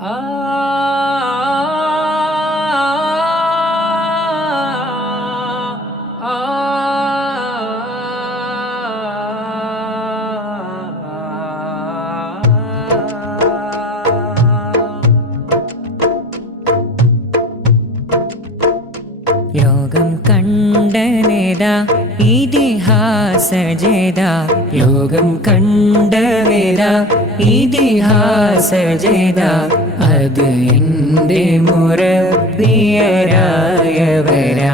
ലോകം കണ്ടനേതാ ഇതിഹാസജേതാ, ലോകം കണ്ടനേതാ ഇതിഹാസജേതാ, അത് എൻ്റെ മുറബിയരായവരാ.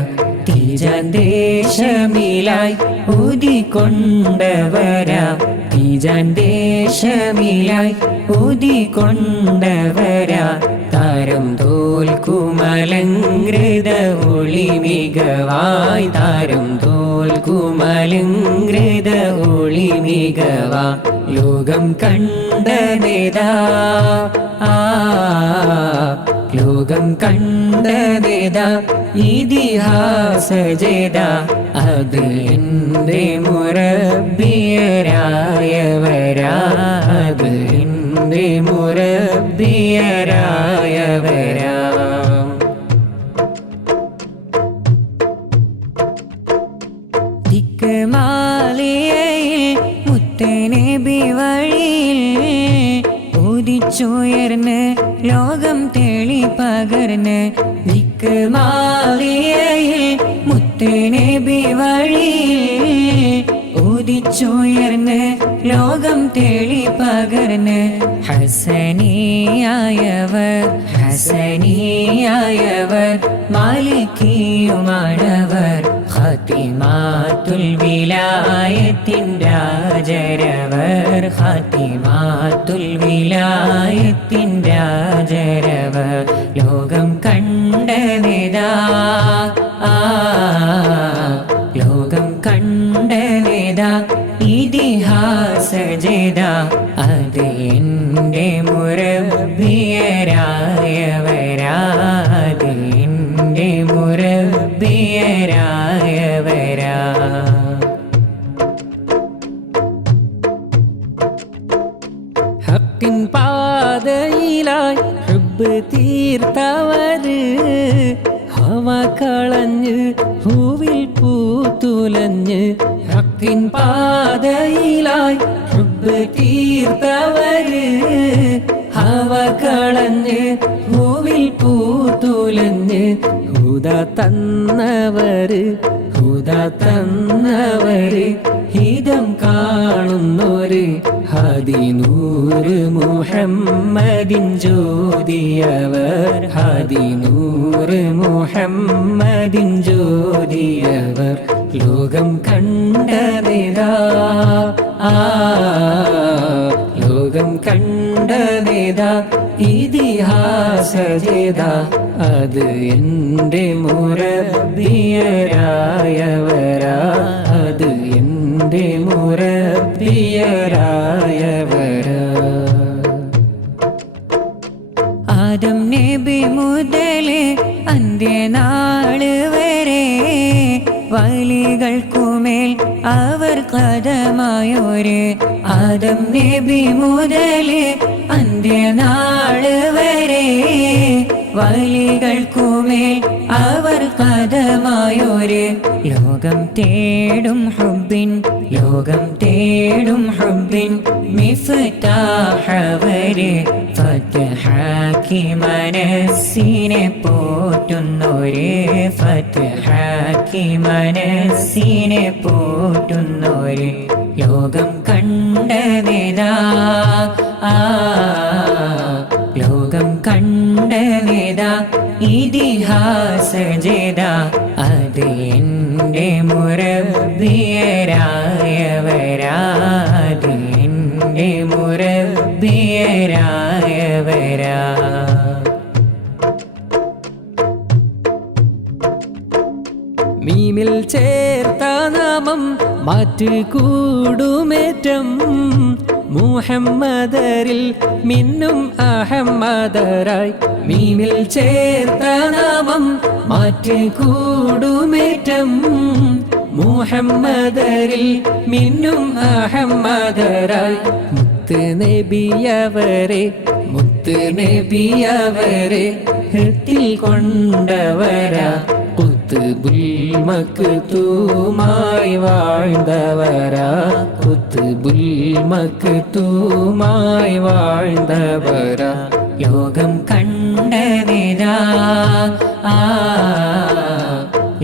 തീജാന്തേശമിലായി ഊതിക്കൊണ്ടവരാ, തീജാന്തേശമിലായി ഊതിക്കൊണ്ടവരാ. താരം തോൽക്കുമലങ്കൃത ഒളി മികവായി, താരം തോൽക്കുമലങ്കൃത ഒളി മികവാ. ലോകം കണ്ടനേതാ, ലോകം കണ്ടനേതാ ഇതിഹാസജേതാ, അത് എൻ്റെ മുറബിയരായവരാ, അത് എൻ്റെ മുറബിയരായവരാ. ദിക്മാലയിൽ മുത്തനബി വഴിയിൽ ഉദിച്ചുയർന്ന് ലോകം തെളി പകർന്ന്, ദിക്മാലയിൽ മുത്തനബി വഴിയിൽ ഉദിച്ചുയർന്ന് ലോകം തെളി പകർന്ന്. ഹസനിയായവർ, ഹസനിയായവർ മാലിക്കിയുമാണവർ, ഖാതിമാത്തുൽ വിലായത്തിൻ രാജരവർ, ഖാതിമാത്തുൽ വിലായത്തിൻ രാജരവർ. ലോകം കണ്ടനേതാ, ലോകം കണ്ടനേതാ ഇതിഹാസജേതാ, അത് എൻ്റെ മുറബിയരായവരാ, അത് എൻ്റെ മുറബിയരായവരാ. ഹക്കിൻ പാതയിലായി ഹുബ്ബ് തീർത്തവര്, ഹവ കളഞ്ഞ് ഭൂവിൽ പൂത്തുലഞ്ഞ്. ഹക്കിൻ പാതയിലായി ഹുബ്ബ് തീർത്തവര്, ഹവ കളഞ്ഞ് ഭൂവിൽ പൂത്തുലഞ്ഞ്. ഹുദ തന്നവര്, ഹുദ തന്നവര് ഹിതം കാണുന്നോര്, ഹദിനൂറ് മുഹമ്മദിൻ ജ്യോതിയവർ, ഹദിനൂറ് മുഹമ്മദിൻ ജ്യോതിയവർ. ലോകം കണ്ടനേതാ, ലോകം കണ്ടനേതാ ഇതിഹാസജേതാ, അത് എൻ്റെ മുറബിയരായവരാ, അത് എൻ്റെ മുറബിയരായവരാ. ആദം നബി മുതല് അന്ത്യനാള് വരെ വലികൾക്കുമേൽ അവർ കദമായോര്. ആദം നബി മുതല് അന്ത്യനാള് വരെ വലികൾക്കുമേൽ അവർ കദമായോര്. ലോകം തേടും ഹുബ്ബിൻ, ലോകം തേടും ഹുബ്ബിൻ മിഫ്താഹവര്. ഫത്ഹാക്കി മനസ്സിനെ പോറ്റുന്നോര്, ഫത്ഹാക്കി മനസ്സിനെ പോറ്റുന്നോര്. ലോകം കണ്ടനേതാ, ലോകം കണ്ടനേതാ ഇതിഹാസജേതാ, അത് എൻ്റെ മുറബിയരായവരാ, അത് എൻ്റെ മുറബിയരായവരാ. മീമിൽ ചേർത്ത നാമം മാറ്റ് കൂടുമേറ്റം, മുഹമ്മദരിൽ മിന്നും അഹമ്മദരായി. മീമിൽ ചേർത്ത നാമം മാറ്റ് കൂടുമേറ്റം, മുഹമ്മദരിൽ മിന്നും അഹമ്മദരായി. മുത്ത് നബിയവരെ, മുത്ത് മുത്ത് നബിയവരെ ഹൃത്തിൽ കൊണ്ടവരാ ഖുത്ബുൽ മക്തൂമായി வாழ்ந்தവരാ ഖുത്ബുൽ മക്തൂമായി வாழ்ந்தവരാ ലോകം കണ്ടനേരാ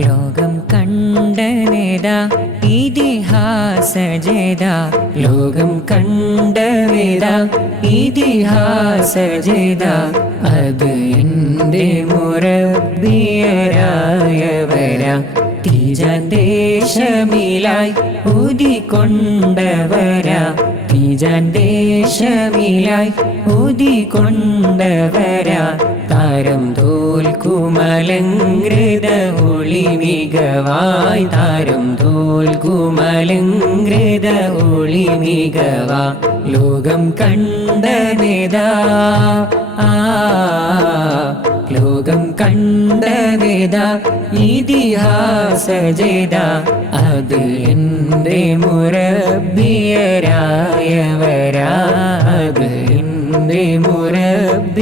ലോകം കണ്ടനേരാ ഇതിഹാസജേത ലോകം കണ്ടനേരാ ഇതിഹാസജേത അത് എൻ്റെ മുറബിയരായവരാ തീജാൻ ദേശമിലായി ഊതിക്കൊണ്ടവരാ തീജാൻ ദേശമിലായി ഊതിക്കൊണ്ടവരാ താരം തോൽക്കുമലങ്കൃത ഒളി മികവായി താരം തോൽക്കുമലങ്കൃത ഒളി മികവാ ലോകം കണ്ടനേതാ ലോകം കണ്ടനേതാ ഇതിഹാസജേത അത് എൻ്റെ മുറബിയരായവരാ അത് എൻ്റെ മുറബിയരായവരാ